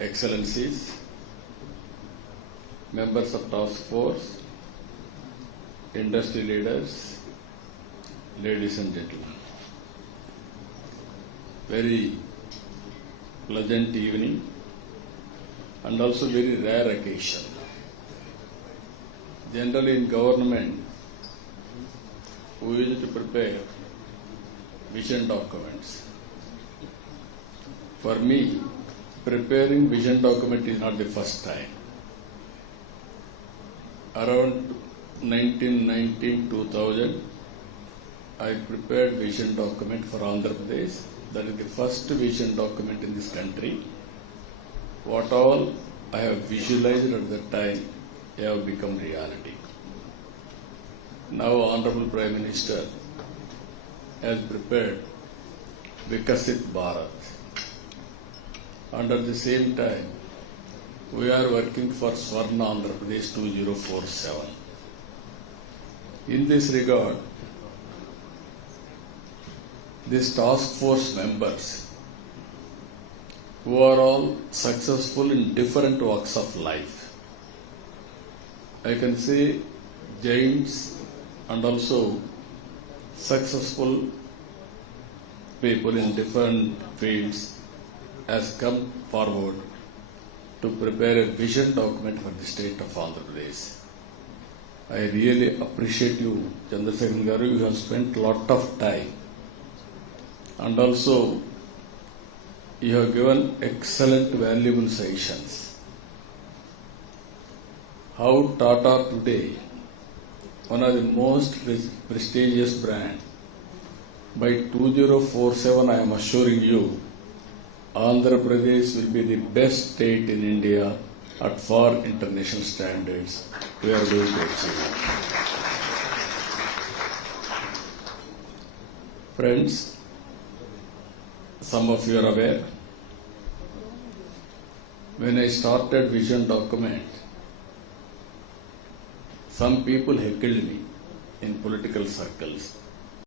Excellencies, members of task force, industry leaders, ladies and gentlemen. Very pleasant evening and also very rare occasion. Generally in government, we used to prepare vision documents. For me, preparing vision document is not the first time. Around 1990-2000, I prepared vision document for Andhra Pradesh. That is the first vision document in this country. What all I have visualized at that time have become reality. Now Honorable Prime Minister has prepared Vikasit Bharat. And at the same time, we are working for Swarna Andhra Pradesh 2047. In this regard, these task force members, who are all successful in different walks of life, I can say giants and also successful people in different fields, has come forward to prepare a vision document for the state of Andhra Pradesh. I really appreciate you, Chandrasekharan Garu. You have spent a lot of time, and also you have given excellent, valuable suggestions. How Tata today, one of the most prestigious brand, by 2047, I am assuring you, Andhra Pradesh will be the best state in India at far international standards. We are going to achieve it. Friends, some of you are aware, when I started vision document, some people heckled me in political circles.